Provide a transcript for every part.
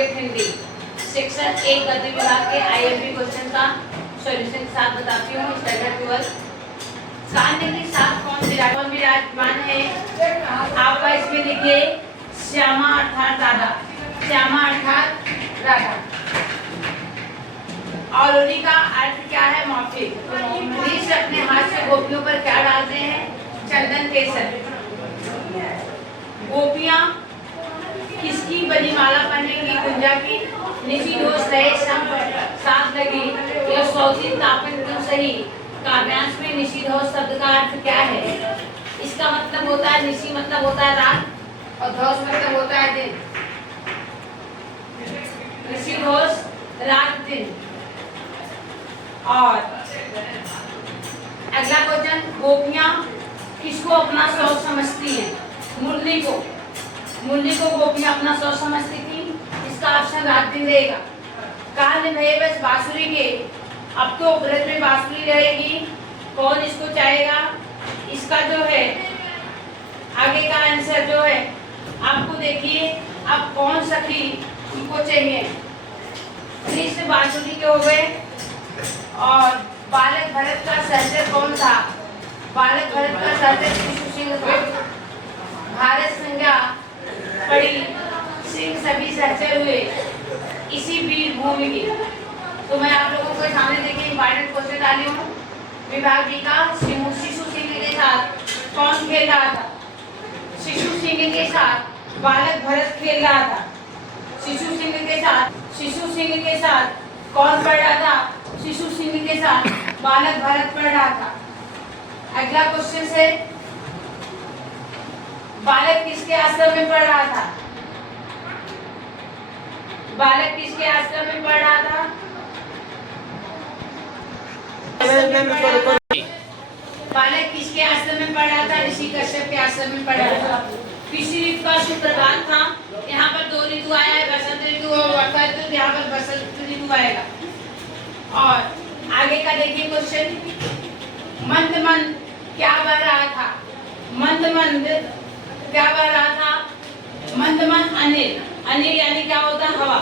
Subject Hindi, section 1 गद्य विभाग के आईएमपी क्वेश्चन का सॉल्यूशन के साथ बताती हूँ। स्टैंडर्ड 12 कान्य के साथ कौन विराजमान है? आपका इसमें देखिए श्यामा अर्थात राधा, श्यामा अर्थात राधा। और उन्हीं का अर्थ क्या है? मौखिक। ऋषि अपने हाथ से गोपियों पर क्या डालते हैं? चंदन केसर। गोपियां किसकी बनीमाला पहनेंगी? गुंजा की। निशी दोष रहे साथ लगी या सौती तापन क्यों सही? काव्यांश में निशिधोष शब्द का अर्थ क्या है? इसका मतलब होता है निशी मतलब होता है रात और धौष मतलब होता है दिन। निशिधोष रात दिन। और अगला क्वेश्चन, गोपियां किसको अपना सौ समझती हैं? मुरली को। मुरली को गोपियां अपना सौ समझती थी। इसका ऑप्शन रात दिन रहेगा। काल में बस बांसुरी के, अब तो व्रत में बांसुरी रहेगी, कौन इसको चाहेगा? इसका जो है आगे का आंसर जो है आपको देखिए, अब कौन सखी उनको चाहिए? कृष्ण बांसुरी के हो गए। और बालक भरत का सहचर कौन था? बालक भरत का सहचर शिशु सिंह था। भारत संज्ञा पड़ी, सिंह सभी सहचर हुए इसी वीर भूमि की। तो मैं आप लोगों को सामने देखिए इंपॉर्टेंट क्वेश्चन डाली हूँ। विभाग बी का शिशु सिंह के साथ कौन खेल रहा था? शिशु सिंह के साथ बालक भरत खेल रहा था। शिशु सिंह के साथ कौन पढ़ रहा था? शिशु सिंह के साथ बालक भरत पढ़ रहा था। अगला क्वेश्चन है, बालक किसके आश्रम में पढ़ रहा था? बालक किसके आश्रम में पढ़ रहा था? बालक किसके आश्रम में पढ़ रहा था? ऋषि कश्यप के आश्रम में पढ़ रहा था। कृषि ऋतु का सुप्रभात था। यहाँ पर दो ऋतु आया है, बसंत ऋतु और वर्षा ऋतु। यहाँ पर बसंत ऋतु आएगा। और आगे का देखिए क्वेश्चन, मंद मंद क्या बह रहा था? मंद मंद क्या बह रहा था? मंद मंद अनिल। अनिल यानी क्या होता है? हवा।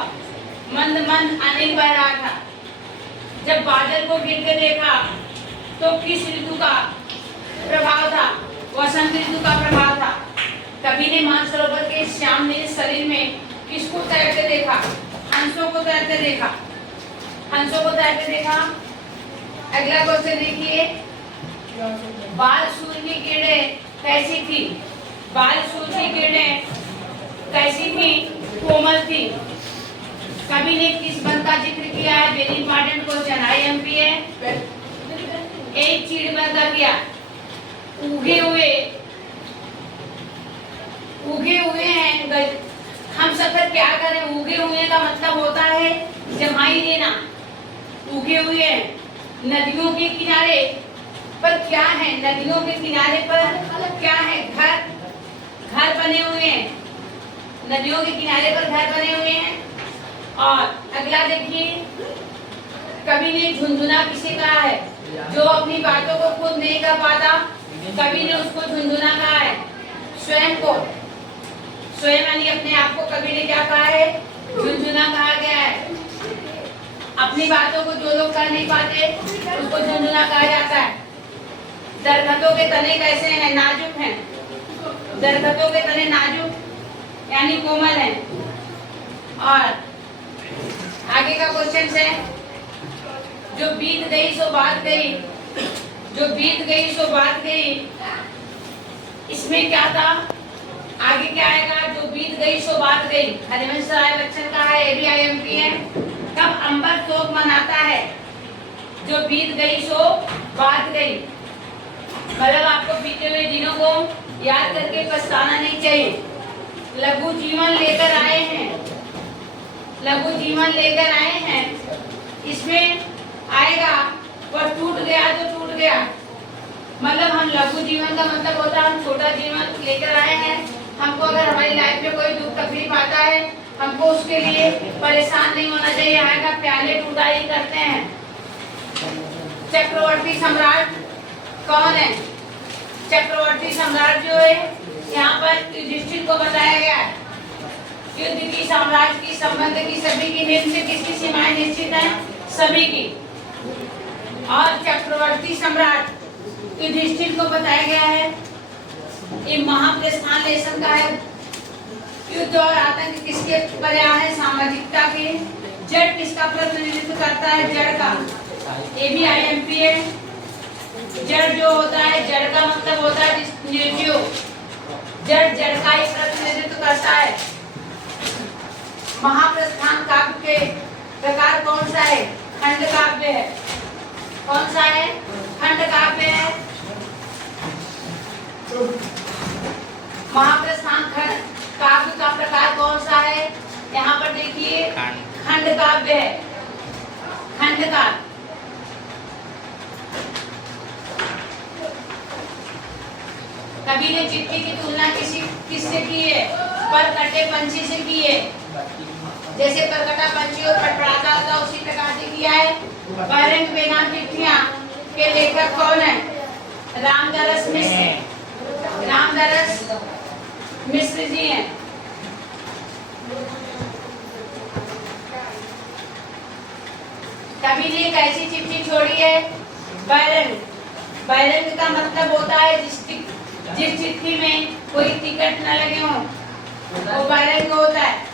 मंद मंद अनिल बह रहा था। जब बादल को गिरते देखा तो किस ऋतु का प्रभाव था? वसंत ऋतु का प्रभाव था। कवि ने मानसरोवर के श्याम नील शरीर में किसको तैरते देखा? हंसों को तैरते देखा। हंसों को तैरते देखा। अगला क्वेश्चन देखिए, बाल सूर्य की किरणें कैसी थी? बाल सूर्य की किरणें कैसी थी? कोमल थी। कवि ने किस वन का जिक्र किया है? वेरी इंपॉर्टेंट क्वेश्चन, आईएमपी है। एक चीड़ वन का किया। उगे हुए हैं। हम सफर क्या करें? उगे हुए का मतलब होता है जमाई देना। उगे हुए हैं। नदियों के किनारे पर क्या है? नदियों के किनारे पर क्या है? घर बने हुए हैं। नदियों के किनारे पर घर बने हुए हैं। और अगला देखिए, कवि ने झुंझुना किसे कहा है? जो अपनी बातों को खुद नहीं कर पाता, कवि ने उसको झुंझुना कहा है। स्वयं को, स्वयं यानी अपने आप को कवि ने क्या कहा है? झुंझुना कहा गया है। अपनी बातों को जो लोग कर नहीं पाते उसको झुंझुना कहा जाता है। दरख्तों के तने कैसे हैं? नाजुक हैं। दरख्तों के तने नाजुक यानी कोमल हैं। और आगे का क्वेश्चन है, जो बीत गई सो बात गई। जो बीत गई सो बात गई, इसमें क्या था? आगे क्या आएगा? जो बीत गई सो बात गई। हरिवंश राय बच्चन का है, ये भी आईएमपी है। कब अंबर शोक मनाता है? जो बीत गई सो बात गई। मतलब आपको बीते हुए दिनों को याद करके पछताना नहीं चाहिए। लघु जीवन लेकर आए हैं। लघु जीवन लेकर आए हैं। इसमें आएगा पर टूट गया तो टूट गया। मतलब हम लघु जीवन का मतलब होता है हम छोटा जीवन लेकर आए हैं। हमको अगर हमारी लाइफ में कोई दुख तकलीफ आता है, हमको उसके लिए परेशान नहीं होना चाहिए। आएगा प्याले टूटाई करते हैं। चक्रवर्ती सम्राट कौन है? चक्रवर्ती सम्राट जो है यहाँ पर युधिष्ठिर को बताया गया है। युद्ध की, साम्राज्य की, संबंध की, सभी की, निम्न से किसकी सीमाएं निश्चित हैं? सभी की। और चक्रवर्ती सम्राट युधिष्ठिर को बताया गया है, ये महाप्रस्थान लेसन का है। युद्ध और आतंक किसके पर्याय है? सामाजिकता के। जड़ किसका प्रतिनिधित्व करता है? जड़ का। ये भी IMP है। जड़ जो होता है, जड़ का मतलब होता है निर्जीव। जड़ जड़ का ही प्रतिनिधित्व करता है। महाप्रस्थान काव्य के प्रकार कौन सा है? खंड काव्य है। कौन सा है? खंड काव्य है। महाप्रस्थान काव्य का प्रकार कौन सा है? यहाँ पर देखिए, खंड काव्य है। खंड काव्य। कवि ने चिट्ठी की तुलना किससे की है? परकटे पंछी से की है। जैसे परकटा पंछी और फड़फड़ाता होता उसी प्रकार से किया है। बहिरंग बेनाम चिट्ठियां के लेखक कौन है? रामदास मिश्र। रामदास मिश्र जी हैं। कवि ने एक ऐसी चिट्ठी छोड़ी है, बहिरंग। बहिरंग का मतलब होता है जिस चिट्ठी में कोई टिकट न लगे हो, वो बहिरंग होता है।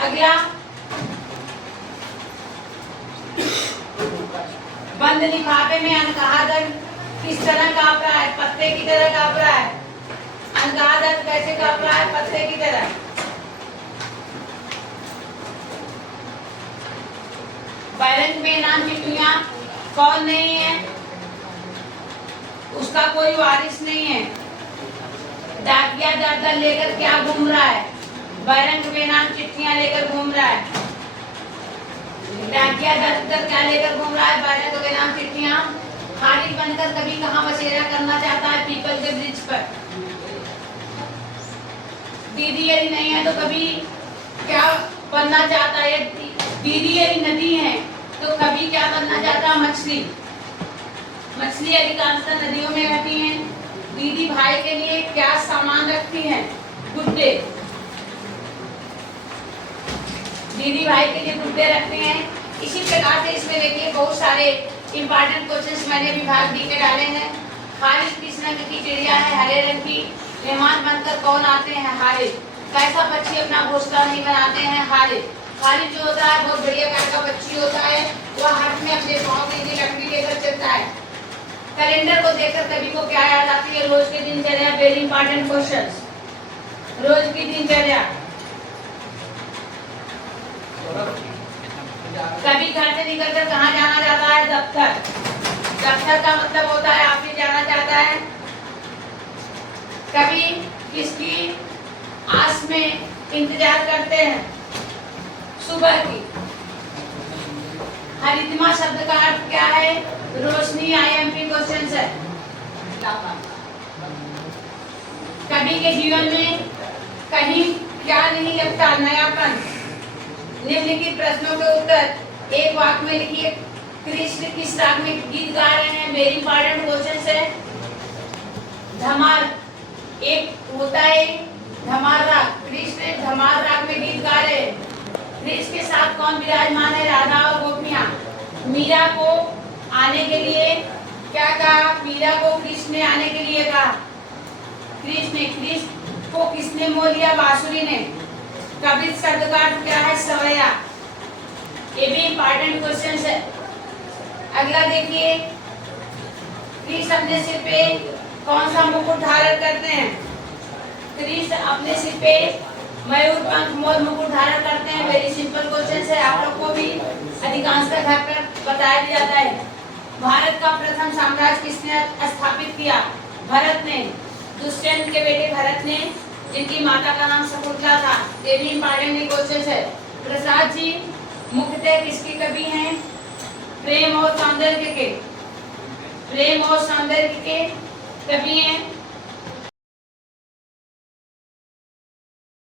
अगला, बंद लिफाफे में अनकहा दर्द किस तरह काँप रहा है? पत्ते की तरह काँप रहा है। अनकहा दर्द कैसे काँप रहा है? पत्ते की तरह। बहिरंग में नाम चिट्ठियां कौन नहीं है? उसका कोई वारिस नहीं है। डाकिया दर लेकर क्या घूम रहा है? बहिरंग में नाम चिट्ठियां लेकर घूम रहा है। डाकिया दर क्या लेकर घूम रहा है? बहिरंग में नाम चिट्ठियां। खालिद बनकर कभी कहाँ बसेरा करना चाहता है? पीपल के ब्रिज पर। दीदी यदि नहीं है तो कभी क्या बनना चाहता है? दीदी यदि नदी है तो कभी क्या बनना चाहता है? मछली। मछली अधिकांशतः नदियों में रहती हैं। दीदी भाई के लिए क्या सामान रखती हैं? गुड्डे। दीदी भाई के लिए गुड्डे रखते हैं। इसी प्रकार से इसमें देखिए बहुत सारे इंपॉर्टेंट क्वेश्चंस मैंने विभाग डी के डाले हैं। खालिद किस रंग की चिड़िया है? हरे रंग की। मेहमान बनकर कौन आते हैं? हारिस। कैसा पक्षी अपना घोंसला नहीं बनाते हैं? हारिस। खालिद जो होता है बहुत बढ़िया प्यार का पक्षी होता है। वह हाथ में अपने पाँव की लकड़ी लेकर चलता है। कैलेंडर को देखकर कभी को क्या याद आती है? रोज की दिनचर्या। Very important questions. रोज की दिनचर्या। कभी घर से निकलकर कहाँ जाना चाहता है? दफ्तर। दफ्तर का मतलब होता है ऑफिस जाना चाहता है। कभी किसकी आस में इंतजार करते हैं? सुबह की। हरितमा शब्द का अर्थ क्या है? रोशनी। IMP क्वेश्चन है। कवि के जीवन में कहीं क्या नहीं लगता? नयापन। निम्नलिखित प्रश्नों के उत्तर एक वाक्य में लिखिए। कृष्ण किस राग में गीत गा रहे हैं? वेरी इंपॉर्टेंट क्वेश्चन है। धमार एक होता है, धमार राग। कृष्ण धमार राग में गीत गा रहे हैं। कृष्ण के साथ कौन विराजमान है? राधा और गोपियां। मीरा को आने के लिए क्या कहा? मीरा को कृष्ण ने आने के लिए कहा। कृष्ण को किसने मोह लिया? बांसुरी ने। कवि शब्द का अर्थ क्या है? सवैया। ये भी इंपॉर्टेंट क्वेश्चन है। अगला देखिए, कृष्ण अपने सिर पे कौन सा मुकुट धारण करते हैं? कृष्ण अपने सिर पे मयूर पंख मोर मुकुट धारण करते हैं। वेरी सिंपल क्वेश्चन है। आप लोग को भी अधिकांशतः घर पर बताया भी जाता है। भारत का प्रथम साम्राज्य किसने स्थापित किया? भरत ने। दुष्यंत के बेटे भरत ने, जिनकी माता का नाम शकुंतला था। ये भी इंपॉर्टेंट क्वेश्चन है। प्रसाद जी मुख्यतः किसके कवि हैं? प्रेम और सौंदर्य के। प्रेम और सौंदर्य के कवि हैं।